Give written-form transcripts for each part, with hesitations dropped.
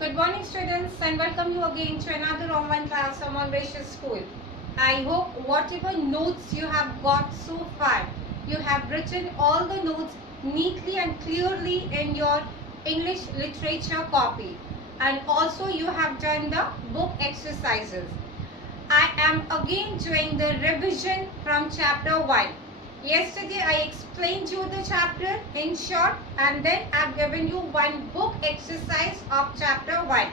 Good morning students and welcome you again to another online class from Mauritius School. I hope whatever notes you have got so far, you have written all the notes neatly and clearly in your English literature copy, and also you have done the book exercises. I am again doing the revision from chapter 1. Yesterday I explained you the chapter in short and then I have given you one book exercise of chapter 1.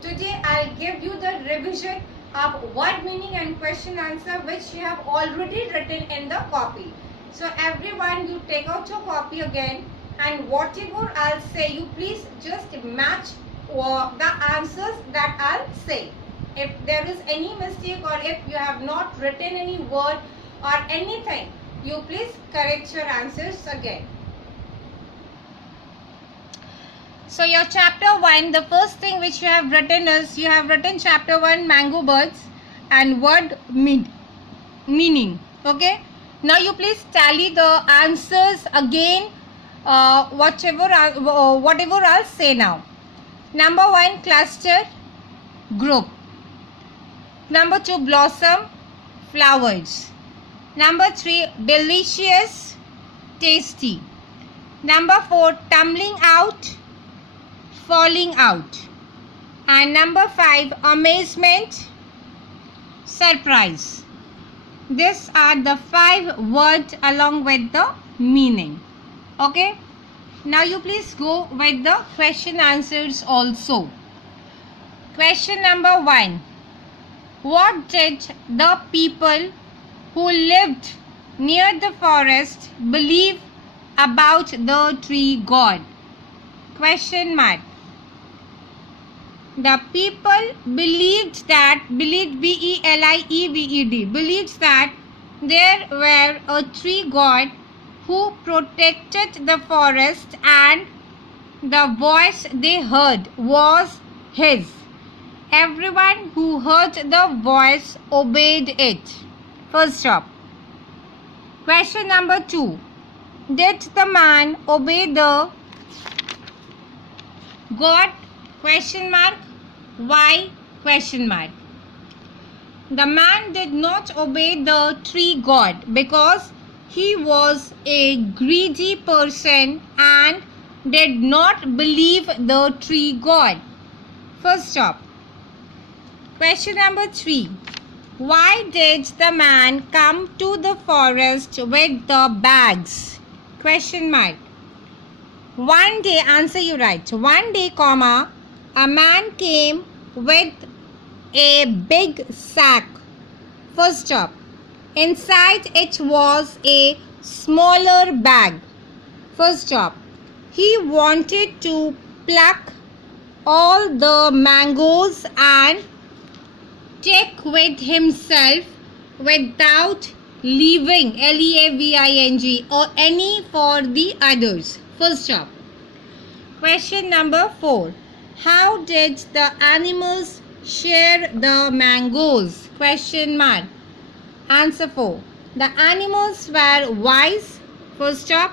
Today I will give you the revision of word meaning and question answer which you have already written in the copy. So everyone, you take out your copy again and whatever I will say, you please just match the answers that I will say. If there is any mistake or if you have not written any word or anything, you please correct your answers again. So your chapter 1, the first thing which you have written is, you have written chapter 1 mango birds and word meaning. Okay. Now you please tally the answers again, whatever I'll say now. Number 1, cluster, group. Number 2, blossom, flowers. Number 3, delicious, tasty. Number 4, tumbling out, falling out. And number 5, amazement, surprise. These are the 5 words along with the meaning. Okay. Now you please go with the question answers also. Question number 1. What did the people who lived near the forest believe about the tree god? Question mark. The people believed B-E-L-I-E-V-E-D, believed that there were a tree god who protected the forest and the voice they heard was his. Everyone who heard the voice obeyed it. First stop. Question number 2. Did the man obey the god? Question mark. Why? Question mark. The man did not obey the tree god because he was a greedy person and did not believe the tree god. First stop. Question number 3. Why did the man come to the forest with the bags? Question mark. One day, answer you right. One day, comma, a man came with a big sack. First stop. Inside it was a smaller bag. First stop. He wanted to pluck all the mangoes and take with himself without leaving L-E-A-V-I-N-G or any for the others. First stop. Question number 4. How did the animals share the mangoes? Question mark. Answer 4. The animals were wise. First stop.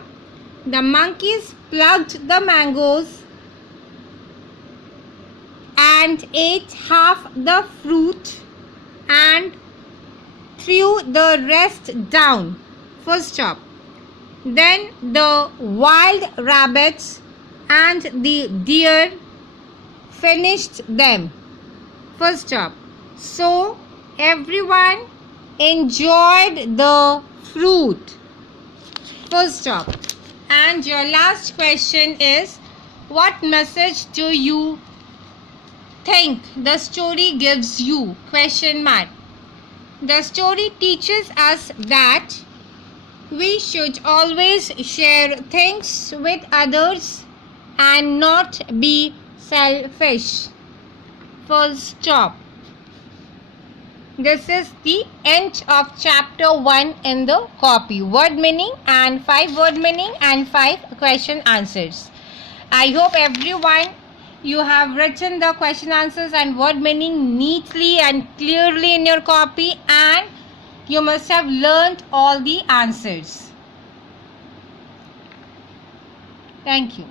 The monkeys plucked the mangoes and ate half the fruit and threw the rest down. First stop. Then the wild rabbits and the deer finished them. First stop. So everyone enjoyed the fruit. First stop. And your last question is, what message do you think the story gives you? Question mark. The story teaches us that we should always share things with others and not be selfish. Full stop. This is the end of chapter 1 in the copy. Word meaning and 5 word meaning and 5 question answers. I hope everyone, you have written the question answers and word meaning neatly and clearly in your copy, and you must have learned all the answers. Thank you.